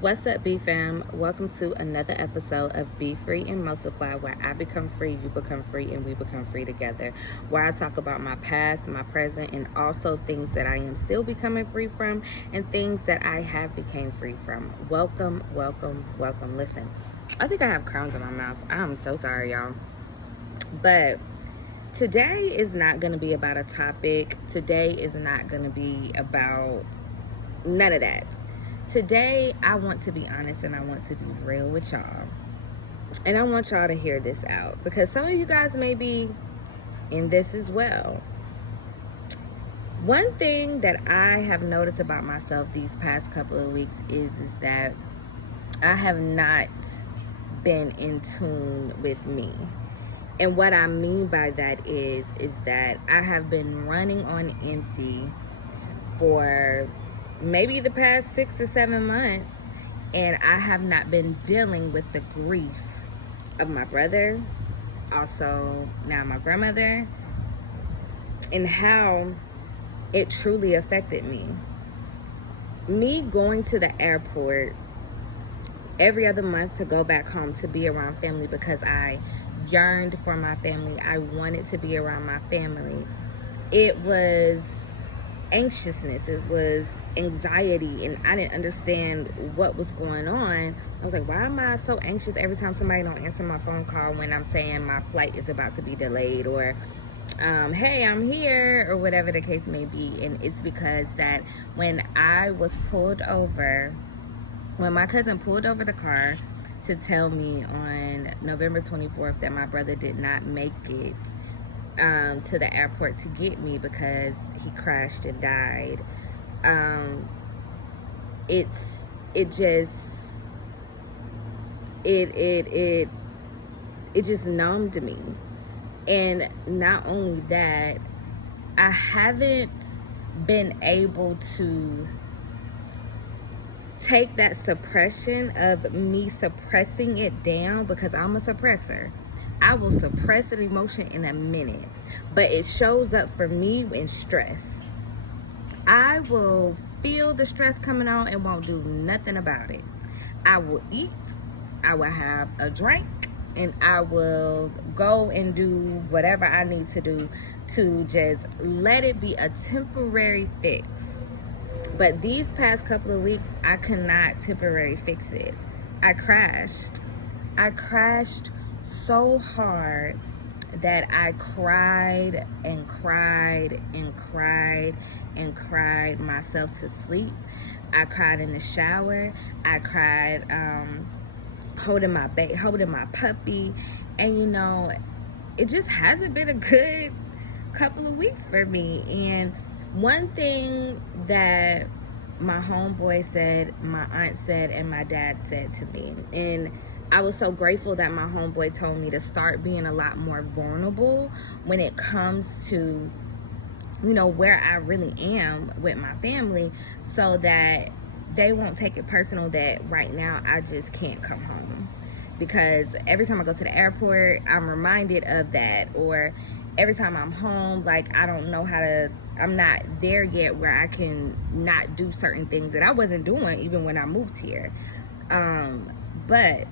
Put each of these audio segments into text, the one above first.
What's up, B fam? Welcome to another episode of Be Free and Multiply, where I become free, you become free, and we become free together. Where I talk about my past, my present, and also things that I am still becoming free from and things that I have became free from. Welcome, welcome, welcome. Listen, I think I have crowns in my mouth. I'm so sorry, y'all. But today is not going to be about a topic. Today is not going to be about none of that. Today, I want to be honest and I want to be real with y'all. And I want y'all to hear this out because some of you guys may be in this as well. One thing that I have noticed about myself these past couple of weeks is that I have not been in tune with me. And what I mean by that is that I have been running on empty for maybe the past 6 to 7 months, and I have not been dealing with the grief of my brother, also now my grandmother, and how it truly affected me. Me going to the airport every other month to go back home to be around family because I yearned for my family. I wanted to be around my family. It was anxiousness, it was anxiety, and I didn't understand what was going on. I was like, why am I so anxious every time somebody don't answer my phone call when I'm saying my flight is about to be delayed, or hey, I'm here, or whatever the case may be. And it's because that when I was pulled over, when my cousin pulled over the car to tell me on November 24th that my brother did not make it to the airport to get me because he crashed and died, it just numbed me. And not only that, I haven't been able to take that suppression of me suppressing it down, because I'm a suppressor. I will suppress an emotion in a minute, but it shows up for me in stress. I will feel the stress coming on and won't do nothing about it. I will eat, I will have a drink, and I will go and do whatever I need to do to just let it be a temporary fix. But these past couple of weeks, I could not temporary fix it. I crashed so hard that I cried and cried and cried and cried myself to sleep. I cried in the shower. I cried holding my puppy. And it just hasn't been a good couple of weeks for me. And one thing that my homeboy said, my aunt said, and my dad said to me, and I was so grateful that my homeboy told me to start being a lot more vulnerable when it comes to, where I really am with my family, so that they won't take it personal that right now I just can't come home. Because every time I go to the airport, I'm reminded of that. Or every time I'm home, like, I'm not there yet where I can not do certain things that I wasn't doing even when I moved here. But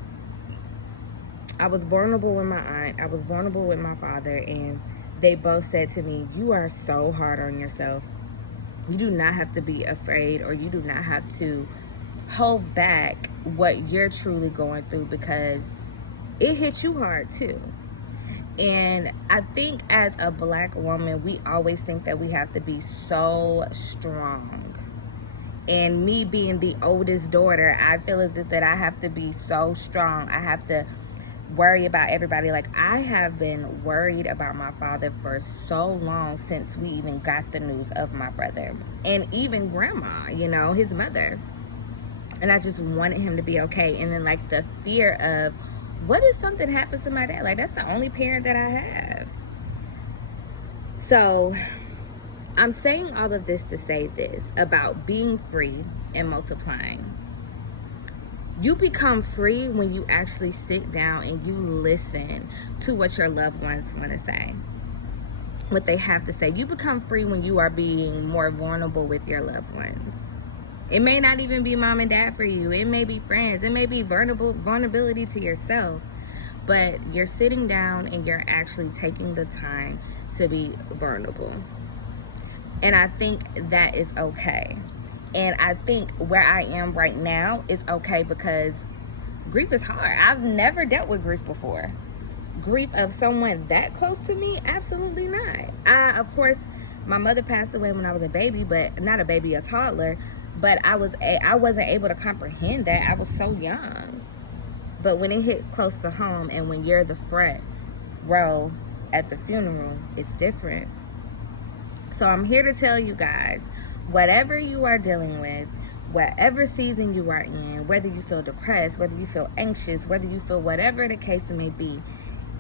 I was vulnerable with my aunt, I was vulnerable with my father, and they both said to me, you are so hard on yourself. You do not have to be afraid, or you do not have to hold back what you're truly going through, because it hit you hard too. And I think as a Black woman, we always think that we have to be so strong. And me being the oldest daughter, I feel as if that I have to be so strong. I have to worry about everybody. Like, I have been worried about my father for so long, since we even got the news of my brother, and even grandma, his mother. And I just wanted him to be okay. And then, like, the fear of, what if something happens to my dad? Like, that's the only parent that I have. So I'm saying all of this to say this about being free and multiplying. You become free when you actually sit down and you listen to what your loved ones want to say, what they have to say. You become free when you are being more vulnerable with your loved ones. It may not even be mom and dad for you. It may be friends. It may be vulnerability to yourself. But you're sitting down and you're actually taking the time to be vulnerable. And I think that is okay. And I think where I am right now is okay because grief is hard. I've never dealt with grief before. Grief of someone that close to me? Absolutely not. Of course, my mother passed away when I was a baby, but not a baby, a toddler. But I wasn't able to comprehend that. I was so young. But when it hit close to home and when you're the front row at the funeral, it's different. So I'm here to tell you guys, whatever you are dealing with, whatever season you are in, whether you feel depressed, whether you feel anxious, whether you feel whatever the case may be,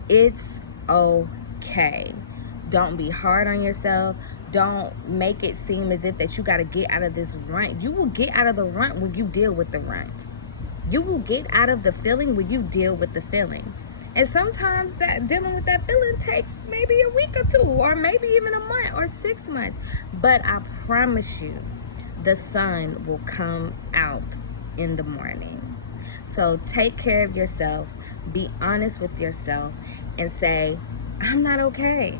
it's okay. Don't be hard on yourself. Don't make it seem as if that you got to get out of this rut. You will get out of the rut when you deal with the rut. You will get out of the feeling when you deal with the feeling. And sometimes that dealing with that feeling takes maybe a week or two, or maybe even a month or 6 months. But I promise you, the sun will come out in the morning. So take care of yourself. Be honest with yourself and say, I'm not okay.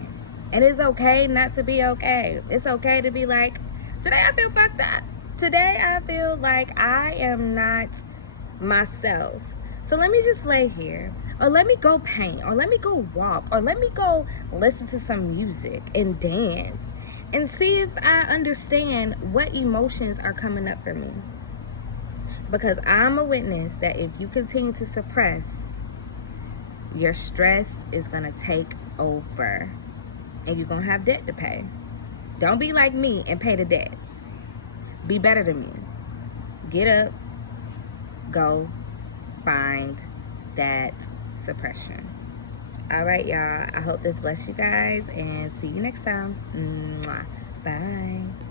And it's okay not to be okay. It's okay to be like, today I feel fucked up. Today I feel like I am not myself. So let me just lay here, or let me go paint, or let me go walk, or let me go listen to some music and dance and see if I understand what emotions are coming up for me. Because I'm a witness that if you continue to suppress, your stress is going to take over and you're going to have debt to pay. Don't be like me and pay the debt. Be better than me. Get up. Go find that suppression. All right, y'all. I hope this blessed you guys, and see you next time. Mwah. Bye.